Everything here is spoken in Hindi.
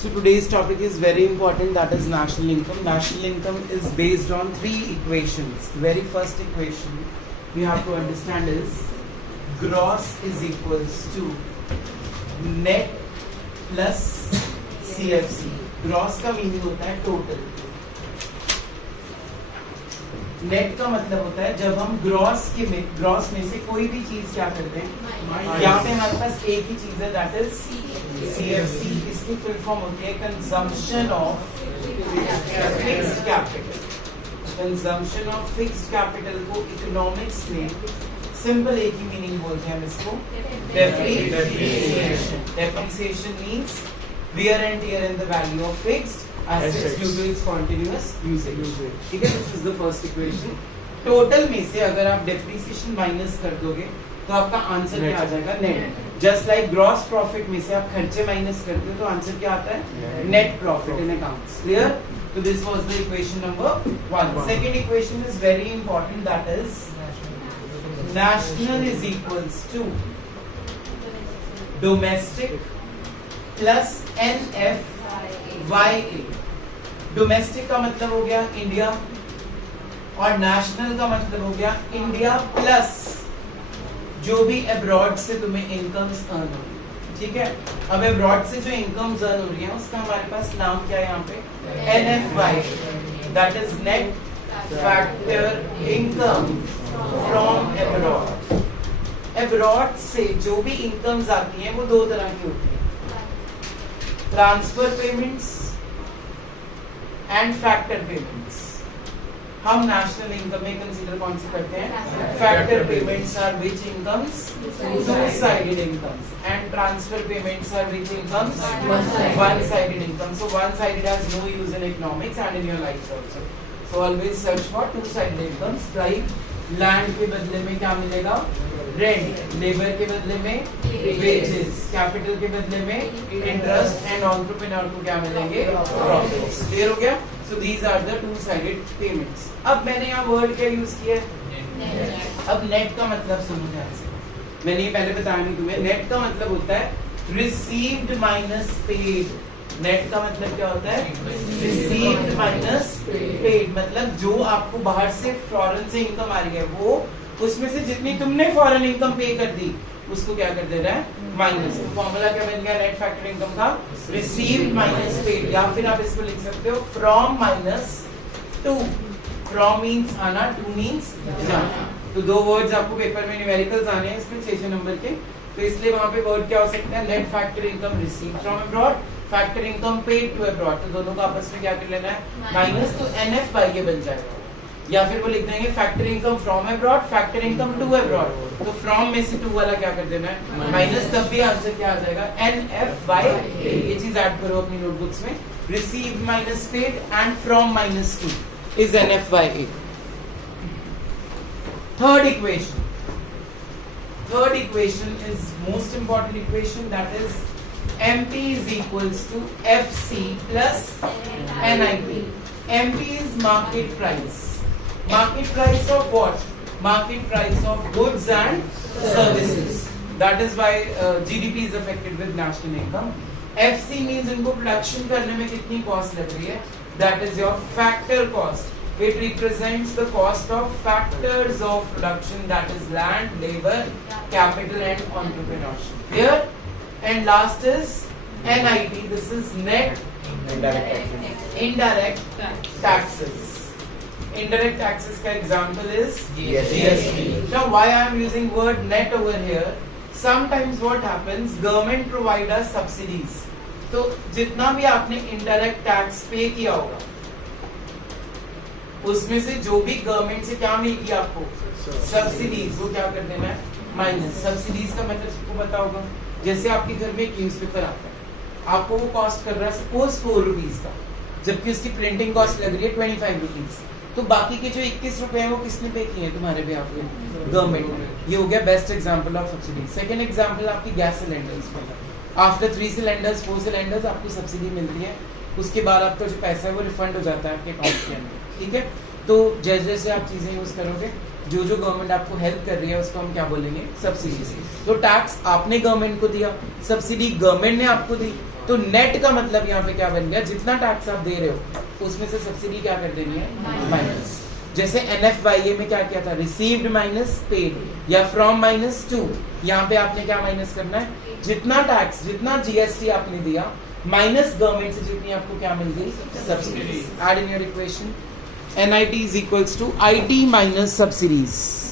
So today's topic is very important, that is national income. National income is based on three equations. The very first equation we have to understand is gross is equals to net plus CFC. Gross का मीनिंग होता है टोटल. नेट का मतलब होता है जब हम ग्रॉस में से कोई भी चीज क्या करते हैं. यहाँ पे हमारे पास एक ही चीज है, दैट इज CFC. इसकी फुल फॉर्म होती है consumption of fixed capital. Consumption of fixed capital को इकोनॉमिक्स में सिंपल एक ही मीनिंग बोलते हैं हम इसको, depreciation. Depreciation means wear and tear in the value of fixed assets due to its continuous usage. ठीक है, this is the first equation. Total में से अगर आप डेप्रिसिएशन माइनस कर दोगे तो आपका आंसर क्या आ जाएगा, net. Just like gross profit में से आप खर्चे माइनस करते हो तो आंसर क्या आता है, net profit in accounts. Clear? तो this was the equation number 1. Second equation is very important, that is national is equals to domestic plus NFYA. Domestic का मतलब हो गया इंडिया और नेशनल का मतलब हो गया इंडिया प्लस जो भी अब्रॉड से तुम्हें इनकम्स अर्न हो रही है. ठीक है, अब अब्रॉड से जो इनकम्स अर्न हो रही है उसका हमारे पास नाम क्या है यहाँ पे, NFYA. That is net factor income from abroad. Abroad से जो भी इनकम्स आती हैं वो दो तरह की होती है, transfer payments and factor payments. हम नेशनल इनकम में कंसीडर कौन सी करते हैं, factor payments are which incomes, two sided incomes, and transfer payments are which incomes, one sided income. So one sided has no use in economics and in your life also. So always search for two sided incomes. Like land के बदले में क्या मिलेगा, रेंट. लेबर के बदले में वेजेस. कैपिटल के बदले में इंटरेस्ट. एंड एंटरप्रेन्योर को क्या मिलेंगे, प्रॉफिट्स. क्लियर हो गया? So these are the two sided payments. अब मैंने यहाँ वर्ड क्या यूज किया है, अब नेट का मतलब सुनो ध्यान से. मैंने ये पहले बताया नहीं तुम्हें. नेट का मतलब होता है रिसीव्ड माइनस पेड. नेट का मतलब क्या होता है, रिसीव्ड माइनस पेड. मतलब जो आपको बाहर से फॉरेन से इनकम आ रही है वो उसमें से जितनी तुमने फॉरेन इनकम पे कर दी उसको क्या कर दे रहा है, माइनस. तो फॉर्मूला क्या बन गया नेट फैक्टर इनकम का, रिसीव्ड माइनस पेड. या फिर आप इसको लिख सकते हो from minus two. From means आना, टू मींस जाना. तो दो वर्ड्स आपको पेपर में न्यूमेरिकल्स आने हैं इसमें 6 नंबर के, तो इसलिए वहां पे वर्ड क्या हो सकता है, net factor income received from abroad, factor income paid to abroad. तो दोनों को आपस में क्या कर लेना है, माइनस. तो NFYA बन जाएगा. या फिर वो लिख देंगे factor income from abroad, factor income to abroad. तो फ्रॉम में से टू वाला क्या कर देना है, माइनस. तब भी आंसर क्या आ जाएगा, NFYA. ये चीज ऐड करो अपनी नोटबुक्स में. Received minus paid and from minus two is NFYA. Third equation. Third equation is most important equation, that is MP is equals to FC plus NIP. MP is market price. Market price of what? Market price of goods and services. That is why GDP is affected with national income. FC means इनको production करने में कितनी cost लग रही है, that is your factor cost. It represents the cost of factors of production, that is land, labor, capital and entrepreneurship. Clear? And last is NIT. This is net indirect taxes. Indirect taxes का example is GST. Now why I am using word net over here? Sometimes what happens, government provide us subsidies. तो जितना भी आपने indirect tax pay किया होगा उसमें से जो भी गवर्नमेंट से क्या मिलेगी आपको, सब्सिडीज, वो क्या कर देना है, माइनस. सब्सिडीज का मतलब सबको पता होगा. जैसे आपके घर में एक न्यूज़पेपर आता है, आपको वो कॉस्ट कर रहा है सपोज 4 रुपीज का, जबकि उसकी प्रिंटिंग कॉस्ट लग रही है 25 रुपीज. तो बाकी के जो 21 रुपए हैं वो किसने पे किए हैं तुम्हारे भी, आपके गवर्नमेंट ने. ये हो गया best example of subsidy. Second example आपकी गैस सिलेंडर्स में. आफ्टर 3 सिलेंडर्स 4 सिलेंडर्स आपको सब्सिडी मिलती है. उसके बाद आपका जो पैसा है वो रिफंड हो जाता है आपके अकाउंट के अंदर. ठीक है, तो जैसे जैसे आप चीजें यूज करोगे जो जो गवर्नमेंट आपको हेल्प कर रही है उसको हम क्या बोलेंगे, सब्सिडी. तो टैक्स आपने गवर्नमेंट को दिया, सब्सिडी गवर्नमेंट ने आपको दी, तो नेट का मतलब यहाँ पे क्या बन गया, जितना टैक्स आप दे रहे हो उसमें से सब्सिडी क्या कर देनी है, माइनस। जैसे NFYA में क्या किया था, रिसीव्ड माइनस पेड, या फ्रॉम माइनस टू। यहाँ पे आपने क्या माइनस करना है, जितना टैक्स, जितना GST आपने दिया माइनस गवर्नमेंट से जितनी आपको क्या मिल गई, subsidies. Add in your equation, NIT is equals to IT minus subsidies।